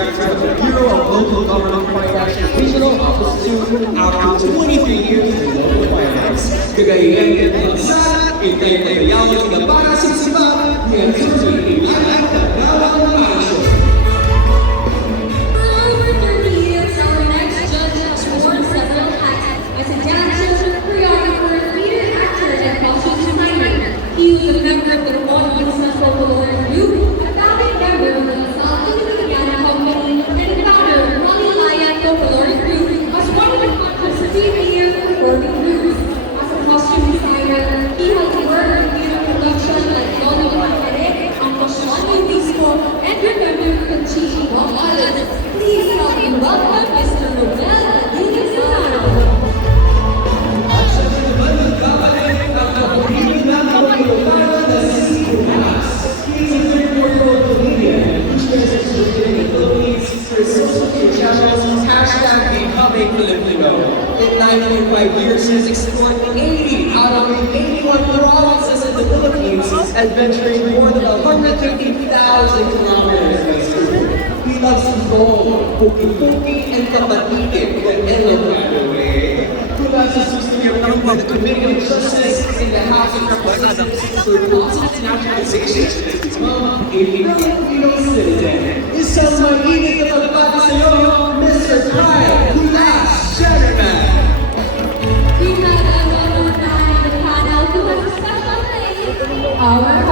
Director of the Bureau of Local Government Finance Regional Office 2 after 23 years in local finance. Kagayan ng bansa, itay na yayaw na para sa siba, yan susunod ang Tagailocano action. In 9.5 years, he has explored 80 out of 81 provinces in the Philippines, adventuring more than 150,000 kilometers by school. He loves Lolo, Puki-Puki, and Kapatid, the Ilocano way. Who loves his system with the Committee of Justice in the House of Representatives for positive naturalization of his mom, a Filipino citizen. Isang mainit na pagpapati sa iyo, Mr. Tagailocano. We have a member of the panel who has a special place. Our